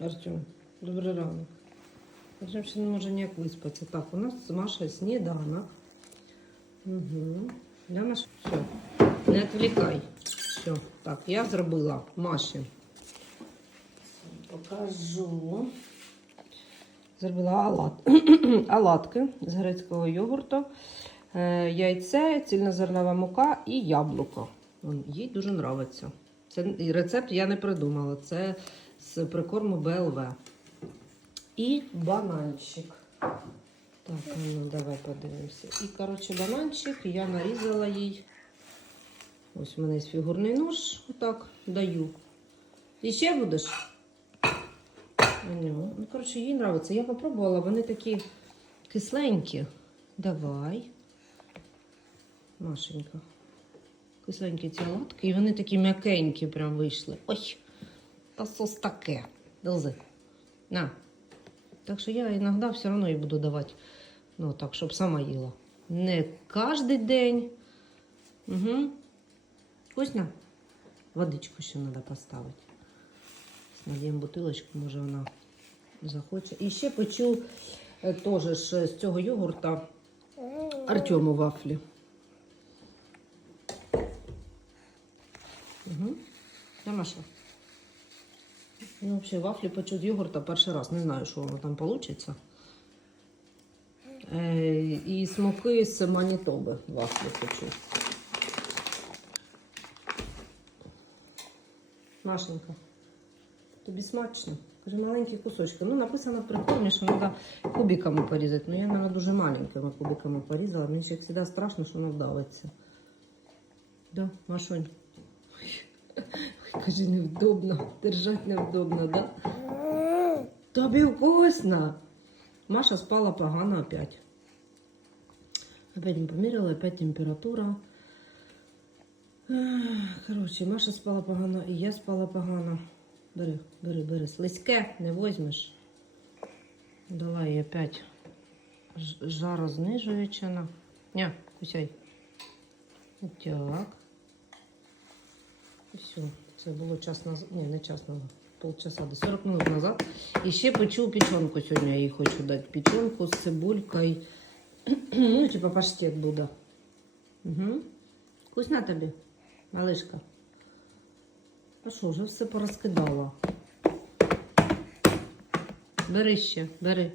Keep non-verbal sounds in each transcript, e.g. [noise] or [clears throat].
Артем, добрий ранок. Артем ще не може ніяк виспатися. Так, у нас з Машею сніданок. Угу. Да, Маш? Все. Не відвлікай. Все. Так, я зробила Маші. Покажу. Зробила алат. [clears throat] алатки з грецького йогурту, е, яйце, цільнозернова мука і яблуко. Їй дуже подобається. Це рецепт я не придумала. Це з прикорму БЛВ. І бананчик. Так, ну давай подивимося. І, коротше, бананчик я нарізала їй. Ось у мене є фігурний нож. Отак даю. І ще будеш? Ну, коротше, їй подобається. Я попробувала, вони такі кисленькі. Давай. Машенька. Кисленькі ці латки, і вони такі м'якенькі прям вийшли. Ой, та сос таке. Долзи. На. Так що я іноді все одно їй буду давати. Ну, так, щоб сама їла. Не кожен день. Угу. Вкусно? Водичку ще треба поставити. Наліємо бутилочку, може вона захоче. І ще печу е, теж з цього йогурта Артему вафлі. Угу. Да, Ну, взагалі, вафлі печу йогурта перший раз. Не знаю, що воно там вийде. Е, і смоки з Манітоби вафлі печу. Машенька, тобі смачно? Каже, маленькі кусочки. Ну, написано прикормі, що треба кубиками порізати. Ну, я, мабуть, дуже маленькими кубиками порізала. Мені ще як завжди страшно, що воно вдавиться. Да, Машонь? Каже, невдобно. Держать невдобно, да? Тобі вкусно. Маша спала погано опять. Опять не поміряла, опять температура. Коротше, Маша спала погано, і я спала погано. Бери, бери, бери. Слизьке не возьмеш. Дала їй опять ж- жарознижуюче на. Ня, кусяй. Так. Все. Це було час назад. Ні, не час назад. Полчаса до 40 минут назад. І ще печу печенку сьогодні. Я їй хочу дати печенку з цибулькою. [clears throat] ну, типа паштет буде. Угу. Вкусна тобі, малишка. А що, вже все порозкидала. Бери ще, бери.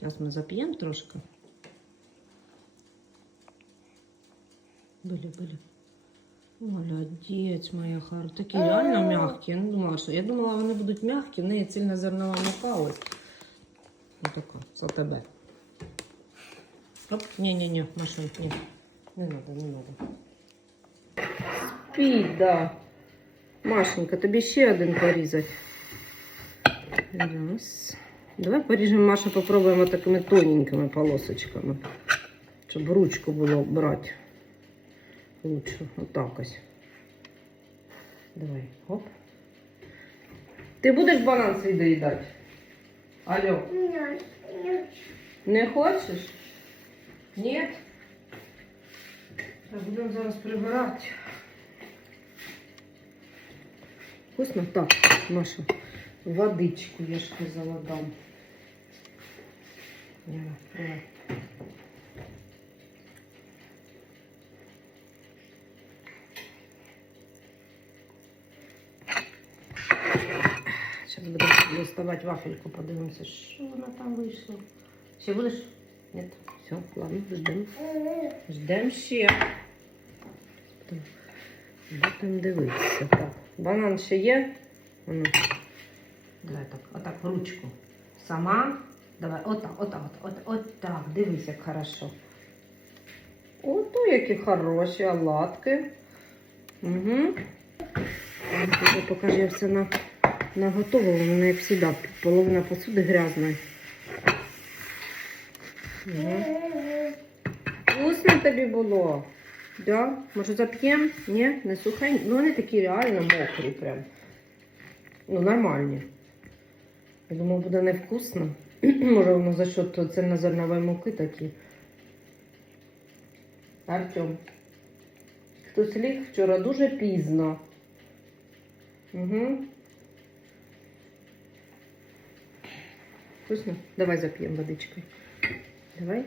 Зараз ми зап'ємо трошки. Били, били. Молодець, моя хар. Такі реально м'які. Я не думала, що. Я думала, вони будуть м'які, в неї цільнозернова мука ось. Ось така, за тебе. Оп, ні-ні-ні, Маша, ні. Не надо, не надо. Спіть, да. Машенька, тобі ще один порізати. Раз. Давай поріжемо, Маша, попробуємо такими тоненькими полосочками. Щоб ручку було брати. Лучше. Отак ось. Давай, оп. Ти будеш банан свій доїдати? Алло. Не хочеш? Ні? Так, будемо зараз прибирати. Вкусно? Так, Маша, водичку я ж казала дам. Давай, давай. Зараз будемо доставати вафельку, подивимося, що вона там вийшла. Ще будеш? Ні. Все, ладно, ждемо. Ждемо ще. Будемо- дивитися. Так. Банан ще є. Ану. Давай так, отак, в ручку. Сама. Давай, отак, отак, от, от, отак. Дивись, як хорошо. Ото які хороші оладки. Угу. Я все на, наготовила, вона як завжди, половина посуди грязна. Вкусно тобі було. Да? Може зап'ємо? Ні, не сухенькі. Ну вони такі реально мокрі прям. Ну, нормальні. Я думаю, буде невкусно. [clears throat] Може воно за що цельнозернової муки такі. Артем. Хтось ліг вчора дуже пізно. Угу. Вкусно? Давай зап'ємо водичкою. Давай.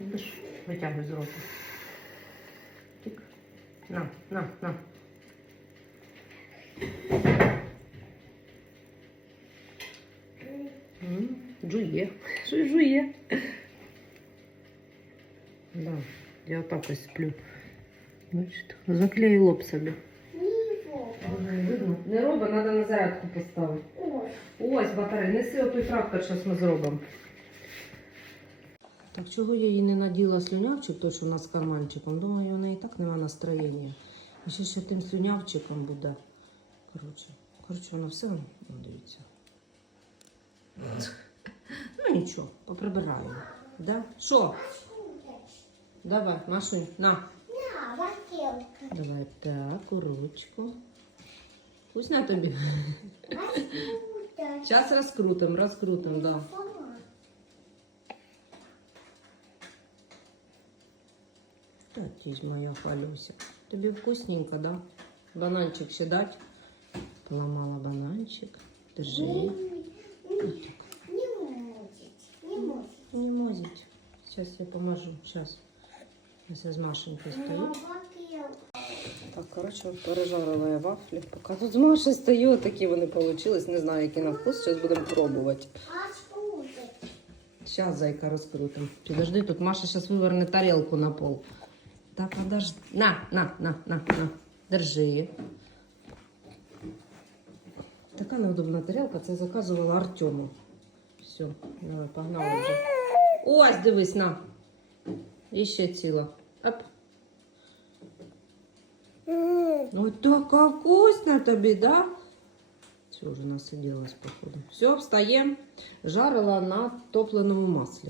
Будеш витягуй з рота. Тик. На, на, на. М, Жує. Що жує? Да, я отак ось сплю. Бачите, заклею лоб собі. Може, не видно? Не роби, треба на зарядку поставити. Ось батарея, неси отой трактор, зараз ми зробимо. Так чого я їй не наділа слюнявчик, той, що у нас з карманчиком? Думаю, у неї і так немає настроєння. І ще ще тим слюнявчиком буде. Коротше, коротше, воно все дивіться. Ну нічого, поприбираю. Да? Що? Давай, Машунь, на. Давай так, у ручку. Вкусно тобі? Зараз розкрутим, розкрутим, да. Татісь моя Халюся. Тобі вкусненько, да? Бананчик ще дать? Поламала бананчик. Держи. Не мозить. Сейчас я поможу. Сейчас. Я з Машенькою стою. Так, коротше, пережарила я вафлі. Поки тут з Машею стою, такі вони получились. Не знаю, які на вкус. Зараз будемо пробувати. Сейчас зайка розкрутим. Подожди, тут Маша зараз виверне тарілку на пол. Так, подожди. На, на, на, на, на. Держи. Така неудобна тарілка, це заказувала Артему. Все, давай, погнали вже. Ось, дивись, на. І ще ціла. Оп. Ой, така вкусна тобі, да? Все, вже насиділась, походу. Все, встаємо. Жарила на топленому маслі.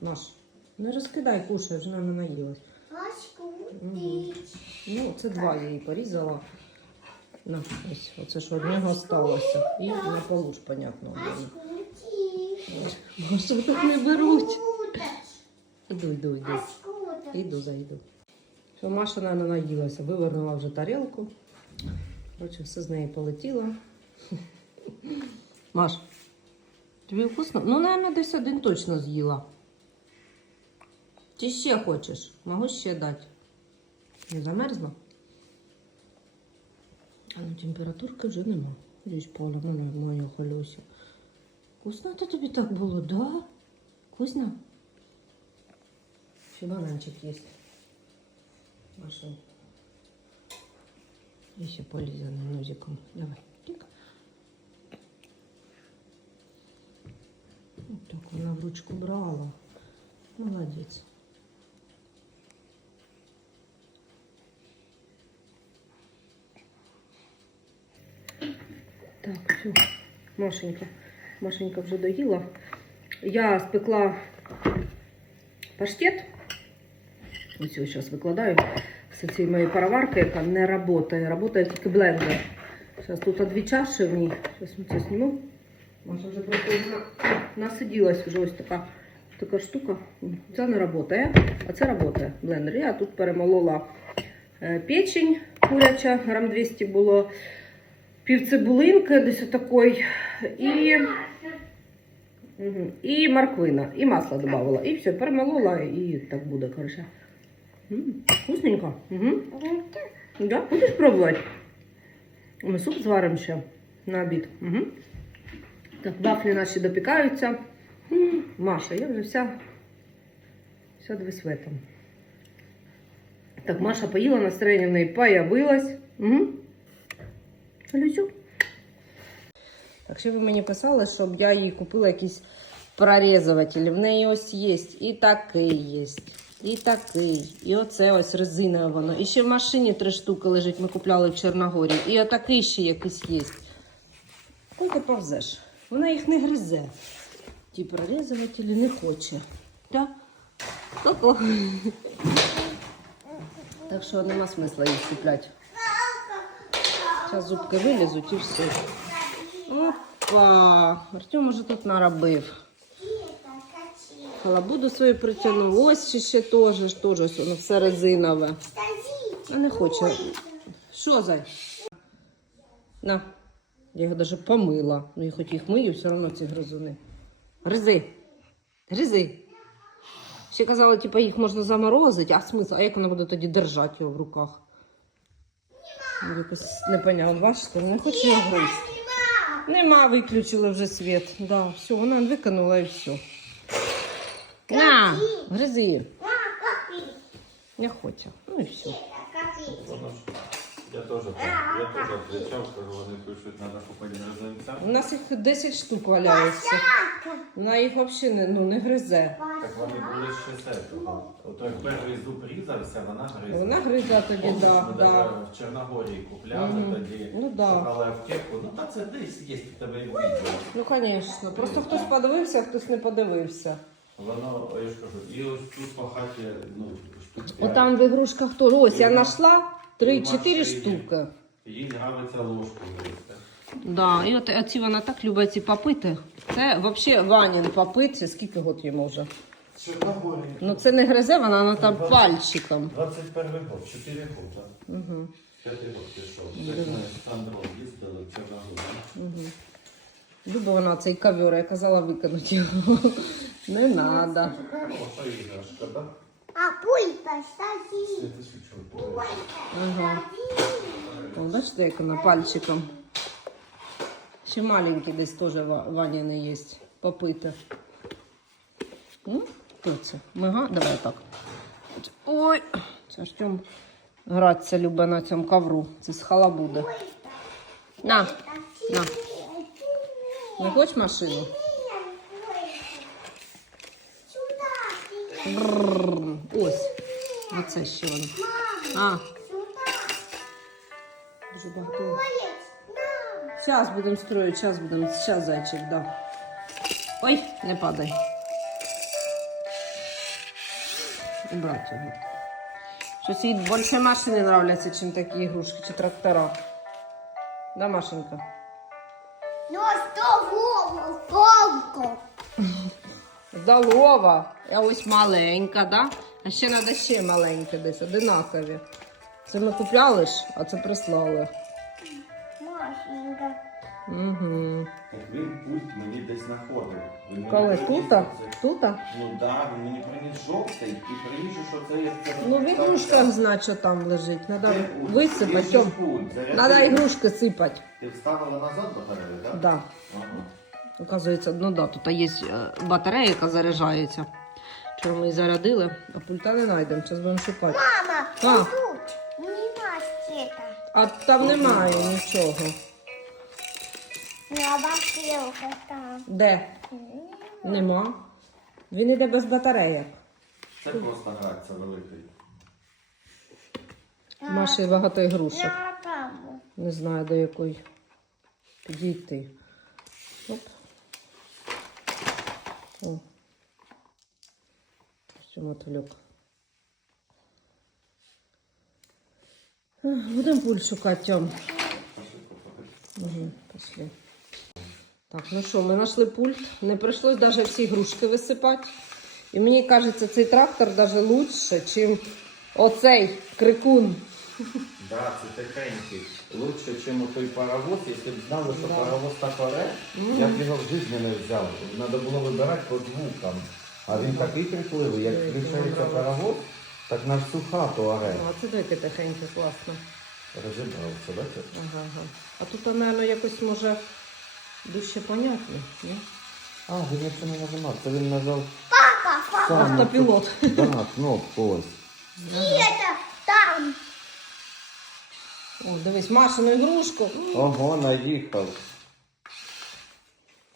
Маш, не розкидай, кушай, вже вона наїлась. Ну, це два я її порізала. На, ось, оце ж одного сталося. І на полу ж, понятно, мене. Так не беруть. Іду, іду, іду. Іду, зайду. Що Маша, наверное, наїлася, вивернула вже тарілку. Коротше, все з неї полетіло. [laughs] Маш, тобі вкусно? Ну, наверное, десь один точно з'їла. Чи ще хочеш? Могу ще дати. Не замерзла? А ну температурки вже нема. Десь поля мене моя холюся. Вкусно то тобі так було, да? Вкусно? Ще бананчик є. Маша. І ще полізаний нозиком. Давай. Тик. От так вона в ручку брала. Молодець. Так, все. Машенька. Машенька вже доїла. Я спекла паштет. Ось його зараз викладаю. З цієї моєї пароварки, яка не працює. Працює тільки блендер. Зараз тут дві чаші в ній. Зараз ми це зніму. Маша вже просто на- насиділась вже ось така, така штука. Це не працює, а це працює блендер. Я тут перемолола е, печень куряча, грам 200 було. Пів цибулинки, десь отакої. І, Мгм. і морквина, і масло додавала. І все, перемолола, і так буде, коротше. Вкусненько. Угу. Да, будеш пробувати? Ми суп зваримо ще на обід. Угу. Так, вафлі наші допікаються. Маша, я вже вся, вся дивись. Так, Маша поїла, настроєння в неї появилось. Угу. Люсю. Так, ще ви мені писали, щоб я їй купила якісь прорізувателі. В неї ось є і такий є, і такий. І оце ось резинове воно. І ще в машині три штуки лежить, ми купляли в Чорногорі. І отакий ще якийсь є. Куди ти повзеш? Вона їх не гризе. Ті прорізувателі не хоче. Так? Ко-ко. Так що нема смисла їх купляти. Зараз зубки вилізуть і все. Опа! Артем уже тут наробив. Халабуду свою притягнув. Ось ще, ще теж, теж ось воно все резинове. А не хоче. Що зай? На. Я його даже помила. Ну, я хоч їх мию, все одно ці гризуни. Гризи. Гризи. Ще казали, типу, їх можна заморозити, а смисл? А як вона буде тоді держати його в руках? Ну, Якось непонятно. Бачите, не хоче його гризти. Нема, виключили вже світ. Да, все, вона викинула і все. На, гризи. Не хоче. Ну і все. Я теж я теж кричав, кажу, вони пишуть, треба купити гризинця. У нас їх 10 штук валяється. Вона їх взагалі не, ну, не гризе. Так вони були ще з цього. Ото як перший зуб різався, вона гризла. Вона гризе тоді, Помниш, да, ми да. в Чорногорії купляли Мгм. тоді, Ну, да. шукали аптеку. Ну та це десь є в тебе і відео. Ну, звісно. Просто хтось подивився, а хтось не подивився. Воно, я ж кажу, і ось тут по хаті, ну, штук п'ять. Отам в ігрушках теж. Ось я знайшла І 3-4 машині. штуки. Їй нравиться ложку гризти. Да, і от оці вона так любить ці попити. Це взагалі Ванін попит. Скільки год йому вже? Чорногорії. Ну це не гризе, вона, вона там пальчиком. 21 год, 4 роки. Угу. П'ятий год пішов. Як ми з Сандром їздили в Чорногорію. Угу. Любить вона цей ковер, я казала викинути його. Не так? А пульта. Ти що, Ага. Бачите, як вона пальчиком. Ще маленький десь теж Ва- Ваніни є. Попити. Ну, хто це? Мига? Давай так. Ой, це Артем гратися любить на цьому ковру. Це з халабуди. На, на. Не хочеш машину? Ось. Оце ще воно. А, Сюда. дуже багато. Молодец. На. Сейчас будем строить, сейчас будем. Зайчик, да. Ой, не падай. Убрать його. Щось їй більше машини нравляться, ніж такі ігрушки чи трактора. Да, Машенька? Ну что, Вова, Вовка? Здорова. Я ось маленька, да? А ще треба ще маленьке десь, одинакові. Це ми купляли ж, а це прислали. Машенька. Угу. Так він пульт мені десь знаходив. Він мені Коли? приніс Тут? оце- Тут? Ну так, він мені приніс жовтий і приніс, що це є. це- Ну, в ігрушках, значить, там лежить. Треба Це пульт. висипати. Є Тьом. пульт. Зарядив. Надо ігрушки сипати. Ти вставила назад батарею, так? Да. Ага. Оказується, ну да, тут є е, батарея, яка заряджається. Вчора ми її зарядили, а пульта не знайдемо. Зараз будемо шукати. Мама, А. тут. Нема света. А там немає нічого. На бахилка там. Де? Нема. Він іде без батареї. Це просто граця великий. Маші багато ігрушок. Не знаю до якої підійти. Оп. О. Що мотыльок. Ех, Будемо пульт шукати, Угу, пішли. Так, ну що, ми знайшли пульт. Не прийшлось навіть всі ігрушки висипати. І мені кажеться, цей трактор навіть лучше, ніж оцей крикун. Да, це тихенький. Лучше, ніж той паровоз. Якщо б знали, що паровоз так оре, я б його в житті не взяв. Треба було вибирати по звукам. А він такий крикливий, як включається паровоз, так на всю хату оре. Ну, а це дике тихеньке, класно. Розібрався, бачите? Ага, ага. А тут, мабуть, якось може дужче понятно, ні? А, він нічого не нажимав. Це він нажав Папа, сам. Автопілот. Да, кнопку ось. Это там. О, дивись, Машину ігрушку. Ого, наїхав.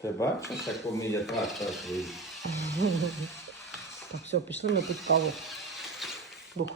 Ти бачиш, як уміє карта твої. Так, все, пішли ми пить каву. Бух.